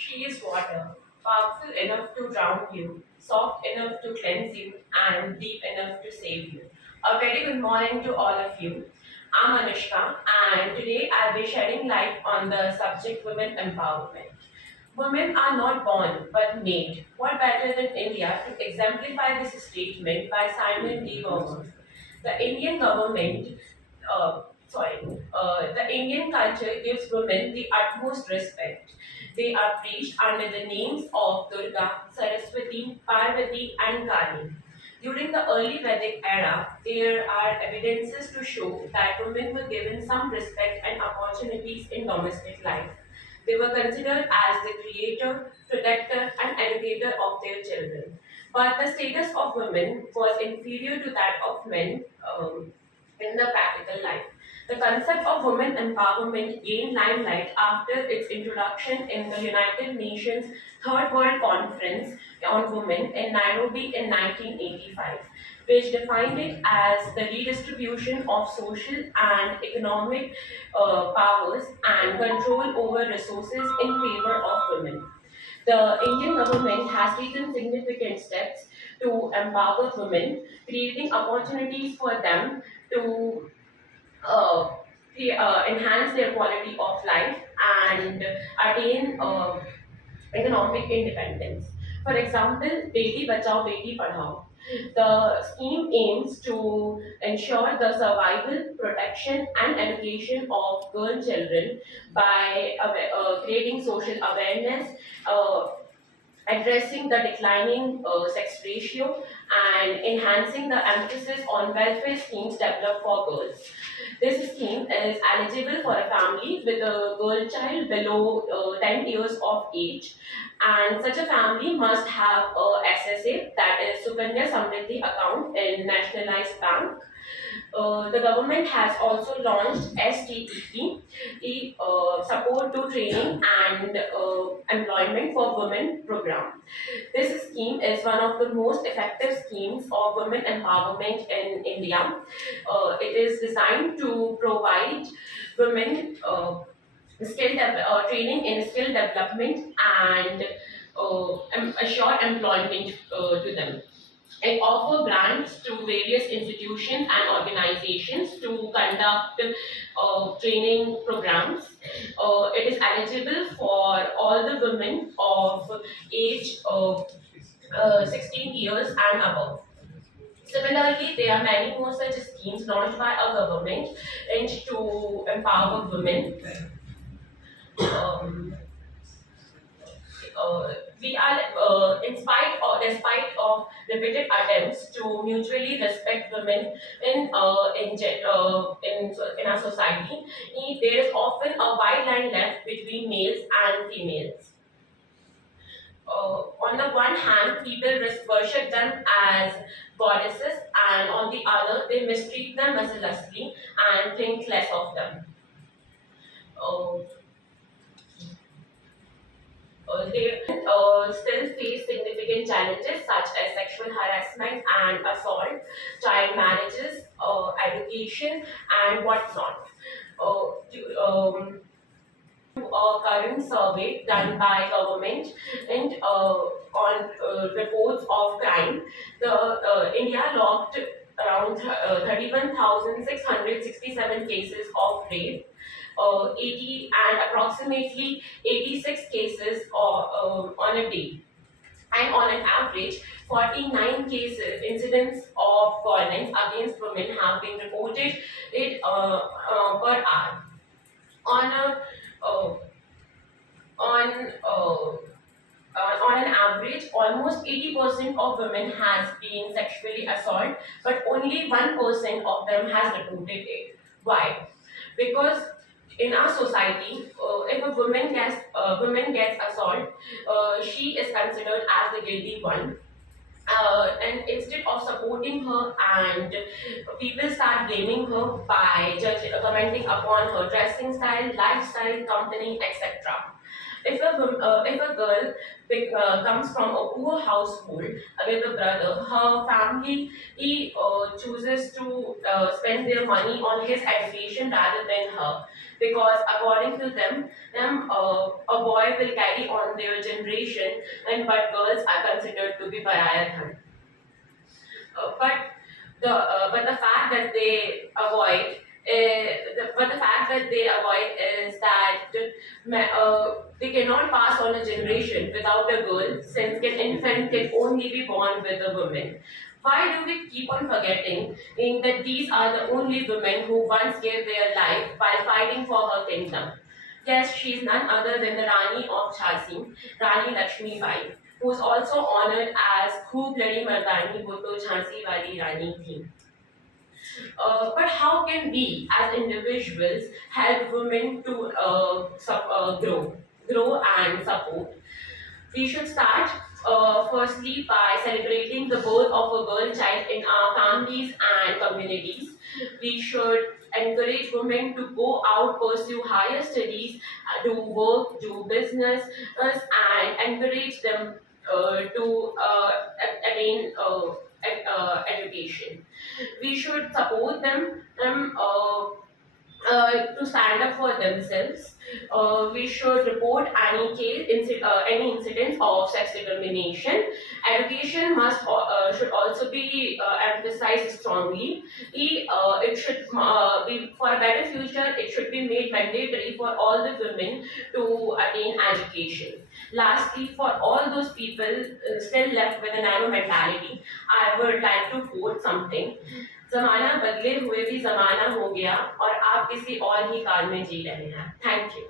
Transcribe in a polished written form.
She is water, powerful enough to drown you, soft enough to cleanse you, and deep enough to save you. A very good morning to all of you. I'm Anushka, and today I'll be shedding light on the subject women empowerment. Women are not born but made. What better than India to exemplify this statement by Simon D. Verma? The Indian government, the Indian culture gives women the utmost respect. They are preached under the names of Durga, Saraswati, Parvati, and Kali. During the early Vedic era, there are evidences to show that women were given some respect and opportunities in domestic life. They were considered as the creator, protector, and educator of their children. But the status of women was inferior to that of men in the practical life. The concept of women empowerment gained limelight after its introduction in the United Nations Third World Conference on Women in Nairobi in 1985, which defined it as the redistribution of social and economic powers and control over resources in favor of women. The Indian government has taken significant steps to empower women, creating opportunities for them to uh, enhance their quality of life and attain economic independence. For example, Beti Bachao, Beti Padhao. The scheme aims to ensure the survival, protection, and education of girl children by creating social awareness, uh, addressing the declining sex ratio, and enhancing the emphasis on welfare schemes developed for girls. This scheme is eligible for a family with a girl child below 10 years of age, and such a family must have a SSA, that is Sukanya Samriddhi account in Nationalized Bank. The government has also launched STEP, Support to Training and Employment for Women program. This scheme is one of the most effective schemes of women empowerment in India. It is designed to provide women training in skill development and assure employment to them. It offers grants to various institutions and organizations to conduct training programs. It is eligible for all the women of age of 16 years and above. Similarly, there are many more such schemes launched by our government aimed to empower women. Um, we are, despite of repeated attempts to mutually respect women in our society, there is often a wide line left between males and females. On the one hand, people worship them as goddesses, and on the other, they mistreat them mercilessly and think less of them. Uh, they still face significant challenges such as sexual harassment and assault, child marriages, education, and whatnot. A current survey done by government and on reports of crime, the India logged around 31,667 cases of rape, 80 and approximately 86 cases on a day. And on an average, 49 cases, incidents of violence against women have been reported per hour. On a uh, on on an average, almost 80% of women has been sexually assaulted, but only 1% of them has reported it. Why? Because in our society, if a woman gets assaulted, she is considered as the guilty one. And instead of supporting her, and people start blaming her by commenting upon her dressing style, lifestyle, company, etc. If a girl comes from a poor household with a brother, her family he chooses to spend their money on his education rather than her. because according to them, a boy will carry on their generation, and but girls are considered to be pariah dhan. But the fact that they avoid but the fact that they avoid is that they cannot pass on a generation without a girl, since an infant can only be born with a woman. Why do we keep on forgetting in that these are the only women who once gave their life while fighting for her kingdom? Yes, she is none other than the Rani of Jhansi, Rani Lakshmi Bai, who is also honored as Khoob Ladi Mardani, wo to Jhansi wali Rani thi. But how can we, as individuals, help women to grow and support? We should start firstly by celebrating the birth of a girl child in our families and communities. We should encourage women to go out, pursue higher studies, do work, do business, and encourage them to attain education. We should support them to stand up for themselves. We should report any incidents of sex discrimination. Education should also be emphasized strongly. It should be for a better future. It should be made mandatory for all the women to attain education. Lastly, for all those people still left with a narrow mentality, I would like to quote something. जमाना बदले हुए भी जमाना हो गया और आप किसी और ही काल में जी रहे हैं. Thank you.